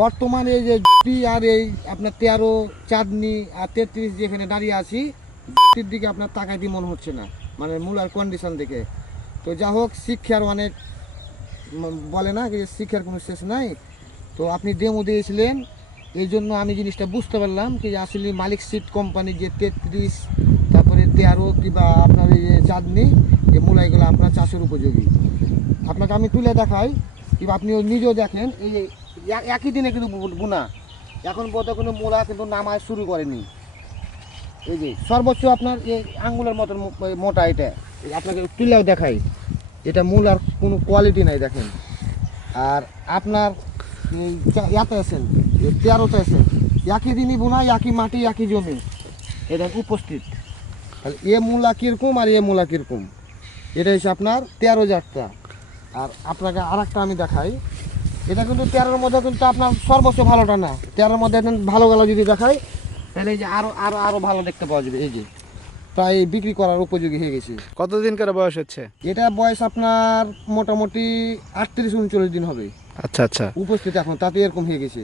বর্তমানে এই যে আর এই আপনার তেরো, চাঁদনি আর তেত্রিশ যেখানে দাঁড়িয়ে আছি জ্যোতির দিকে আপনার তাকাইতে মনে হচ্ছে না মানে মূলার কন্ডিশন দেখে। তো যা হোক, শিক্ষার অনেক বলে না যে শিক্ষার কোনো শেষ নাই। তো আপনি ডেমো দিয়েছিলেন, এই জন্য আমি জিনিসটা বুঝতে পারলাম কি যে আসলে মালিক সিট কোম্পানির যে তেত্রিশ, তারপরে তেরো কিংবা আপনার এই যে চাঁদনি, এই মূলাইগুলো আপনার চাষের উপযোগী। আপনাকে আমি তুলে দেখাই, কিংবা আপনি নিজেও দেখেন, এই যে একই দিনে কিন্তু বোনা। এখন পর্যন্ত কোনো মূলা কিন্তু নামায় শুরু করেনি। এই যে সর্বোচ্চ আপনার এই আঙ্গুলের মতন মোটা এটা। আপনাকে তুলেও দেখাই। এটা মূল আর কোনো কোয়ালিটি নাই, দেখেন। আর আপনার ইয়াতে আছেন তেরোতে আছেন একই দিনই বোনা, একই মাটি, একই জমি। এটা উপস্থিত। তাহলে এ মূলা কীরকম আর এ মূলা কীরকম? এটা হচ্ছে আপনার তেরো জাতটা আর আপনাকে আর আমি দেখাই। এটা কিন্তু তেরোর মধ্যে কিন্তু আপনার সর্বোচ্চ ভালোটা না। তেরোর মধ্যে ভালো গেলো যদি দেখাই তাহলে এই যে আরও আরও আরও ভালো দেখতে পাওয়া যাবে এই যে। প্রায় বিক্রি করার উপযোগী হয়ে গেছে। কতদিন করে বয়স হচ্ছে? এটা বয়স আপনার মোটামুটি আটত্রিশ উনচল্লিশ দিন হবে। আচ্ছা আচ্ছা। উপস্থিত এখন তাতে এরকম হয়ে গেছে।